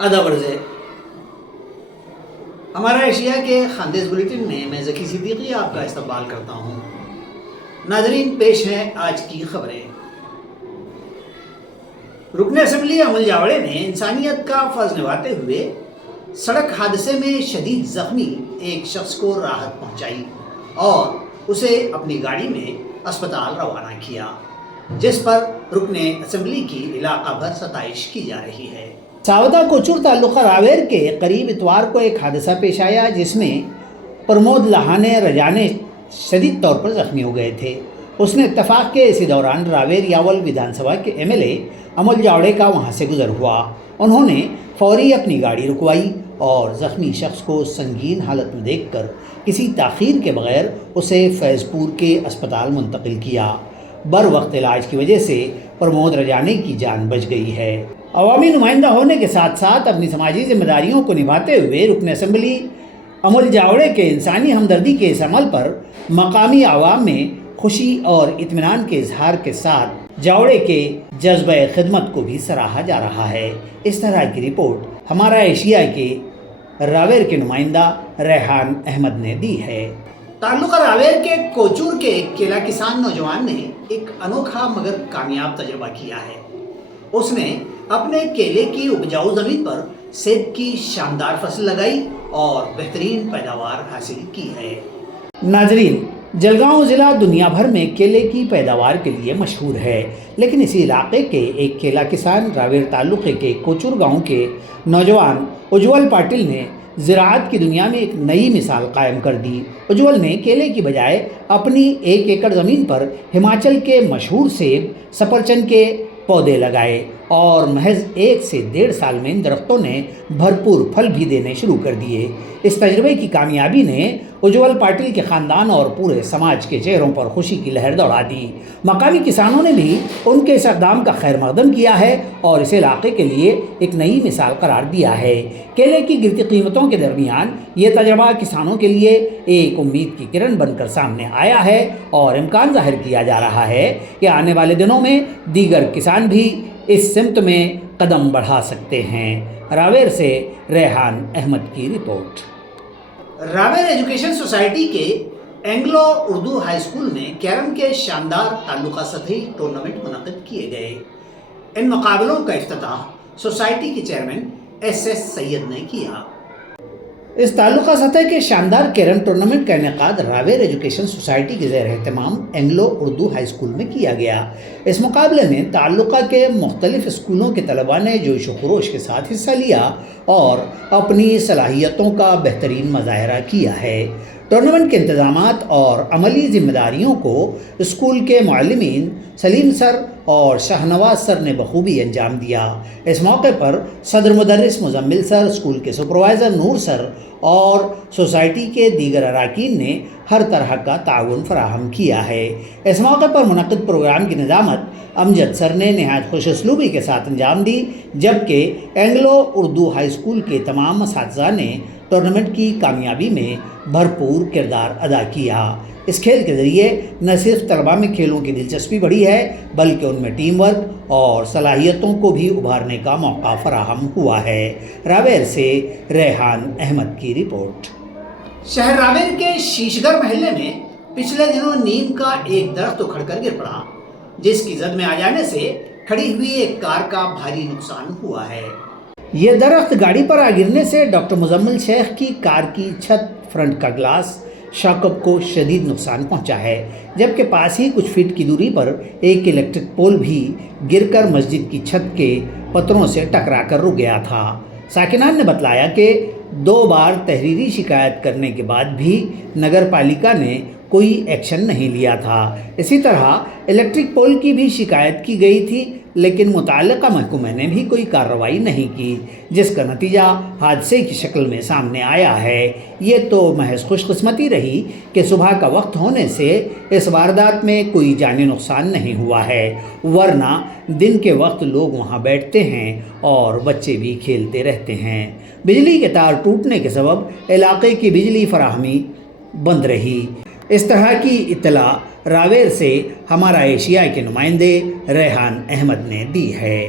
ادب عرض ہے ہمارا ایشیا کے خاندیز بلیٹن میں ذکی صدیقی آپ کا استقبال کرتا ہوں۔ ناظرین، پیش ہیں آج کی خبریں۔ رکن اسمبلی امل جاوڑے نے انسانیت کا فرض نبھاتے ہوئے سڑک حادثے میں شدید زخمی ایک شخص کو راحت پہنچائی اور اسے اپنی گاڑی میں اسپتال روانہ کیا، جس پر رکن اسمبلی کی علاقہ بھر ستائش کی جا رہی ہے۔ ساودہ کوچور تعلقہ راویر کے قریب اتوار کو ایک حادثہ پیش آیا جس میں پرمود لہانے رجانے شدید طور پر زخمی ہو گئے تھے۔ اس نے اتفاق کے اسی دوران راویر یاول ودھان سبھا کے MLA امل جاوڑے کا وہاں سے گزر ہوا۔ انہوں نے فوری اپنی گاڑی رکوائی اور زخمی شخص کو سنگین حالت میں دیکھ کر کسی تاخیر کے بغیر اسے فیض پور کے اسپتال منتقل کیا۔ بروقت علاج کی وجہ سے پرمود رجانے کی جان بچ گئی ہے۔ عوامی نمائندہ ہونے کے ساتھ ساتھ اپنی سماجی ذمہ داریوں کو نبھاتے ہوئے رکن اسمبلی امل جاوڑے کے انسانی ہمدردی کے اس عمل پر مقامی عوام میں خوشی اور اطمینان کے اظہار کے ساتھ جاوڑے کے جذبہ خدمت کو بھی سراہا جا رہا ہے۔ اس طرح کی رپورٹ ہمارا ایشیا کے راویر کے نمائندہ ریحان احمد نے دی ہے۔ تعلقہ راویر کے کوچور کے ایک کیلا کسان نوجوان نے ایک انوکھا مگر کامیاب تجربہ کیا ہے۔ اس نے اپنے کیلے کی اپجاؤ زمین پر سیب کی شاندار فصل لگائی اور بہترین پیداوار حاصل کی ہے۔ ناظرین، جلگاؤں ضلع دنیا بھر میں کیلے کی پیداوار کے لیے مشہور ہے، لیکن اسی علاقے کے ایک کیلا کسان راویر تعلقے کے کوچور گاؤں کے نوجوان اجول پاٹل نے زراعت کی دنیا میں ایک نئی مثال قائم کر دی۔ اجول نے کیلے کی بجائے اپنی 1 ایکڑ زمین پر ہماچل کے مشہور سیب سفرچند کے پودے لگائے اور محض 1 سے 1.5 سال میں ان درختوں نے بھرپور پھل بھی دینے شروع کر دیے۔ اس تجربے کی کامیابی نے اجول پاٹل کے خاندان اور پورے سماج کے چہروں پر خوشی کی لہر دوڑا دی۔ مقامی کسانوں نے بھی ان کے اس اقدام کا خیر مقدم کیا ہے اور اس علاقے کے لیے ایک نئی مثال قرار دیا ہے۔ کیلے کی گرتی قیمتوں کے درمیان یہ تجربہ کسانوں کے لیے ایک امید کی کرن بن کر سامنے آیا ہے اور امکان ظاہر کیا جا رہا ہے کہ آنے والے دنوں میں دیگر کسان بھی اس سمت میں قدم بڑھا سکتے ہیں۔ راویر سے ریحان احمد کی رپورٹ۔ راویر ایجوکیشن سوسائٹی کے اینگلو اردو ہائی اسکول میں کیرم کے شاندار تعلقہ سطحی ٹورنامنٹ منعقد کیے گئے۔ ان مقابلوں کا افتتاح سوسائٹی کے چیئرمین SS سید نے کیا۔ اس تعلقہ سطح کے شاندار کیرم ٹورنامنٹ کا انعقاد راویر ایجوکیشن سوسائٹی کے زیر اہتمام اینگلو اردو ہائی اسکول میں کیا گیا۔ اس مقابلے میں تعلقہ کے مختلف اسکولوں کے طلباء نے جوش و خروش کے ساتھ حصہ لیا اور اپنی صلاحیتوں کا بہترین مظاہرہ کیا ہے۔ ٹورنامنٹ کے انتظامات اور عملی ذمہ داریوں کو اسکول کے معلمین سلیم سر اور شاہنواز سر نے بخوبی انجام دیا۔ اس موقع پر صدر مدرس مزمل سر، اسکول کے سپروائزر نور سر اور سوسائٹی کے دیگر اراکین نے ہر طرح کا تعاون فراہم کیا ہے۔ اس موقع پر منعقد پروگرام کی نظامت امجد سر نے نہایت خوش اسلوبی کے ساتھ انجام دی، جبکہ اینگلو اردو ہائی اسکول کے تمام اساتذہ نے ٹورنامنٹ کی کامیابی میں بھرپور کردار ادا کیا۔ اس کھیل کے ذریعے نہ صرف طلباء میں کھیلوں کی دلچسپی بڑھی ہے بلکہ ان میں ٹیم ورک اور صلاحیتوں کو بھی ابھارنے کا موقع فراہم ہوا ہے۔ راویر سے ریحان احمد کی رپورٹ۔ شہر راویر کے شیشگر محلے میں پچھلے دنوں نیم کا ایک درخت اکھڑ کر گر پڑا، جس کی زد میں آ جانے سے کھڑی ہوئی ایک کار کا بھاری نقصان ہوا ہے۔ یہ درخت گاڑی پر آ گرنے سے ڈاکٹر مزمل شیخ کی کار کی چھت فرنٹ کا گلاس شاکب کو شدید نقصان پہنچا ہے، جبکہ پاس ہی کچھ فٹ کی دوری پر ایک الیکٹرک پول بھی گر کر مسجد کی چھت کے پتھروں سے ٹکرا کر رک گیا تھا۔ ساکنان نے بتلایا کہ 2 بار تحریری شکایت کرنے کے بعد بھی نگر پالیکا نے کوئی ایکشن نہیں لیا تھا۔ اسی طرح الیکٹرک پول کی بھی شکایت کی گئی تھی، لیکن متعلقہ محکمہ نے بھی کوئی کارروائی نہیں کی، جس کا نتیجہ حادثے کی شکل میں سامنے آیا ہے۔ یہ تو محض خوش قسمتی رہی کہ صبح کا وقت ہونے سے اس واردات میں کوئی جانی نقصان نہیں ہوا ہے، ورنہ دن کے وقت لوگ وہاں بیٹھتے ہیں اور بچے بھی کھیلتے رہتے ہیں۔ بجلی کے تار ٹوٹنے کے سبب علاقے کی بجلی فراہمی بند رہی۔ اس طرح کی اطلاع راویر سے ہمارا ایشیا کے نمائندے ریحان احمد نے دی ہے۔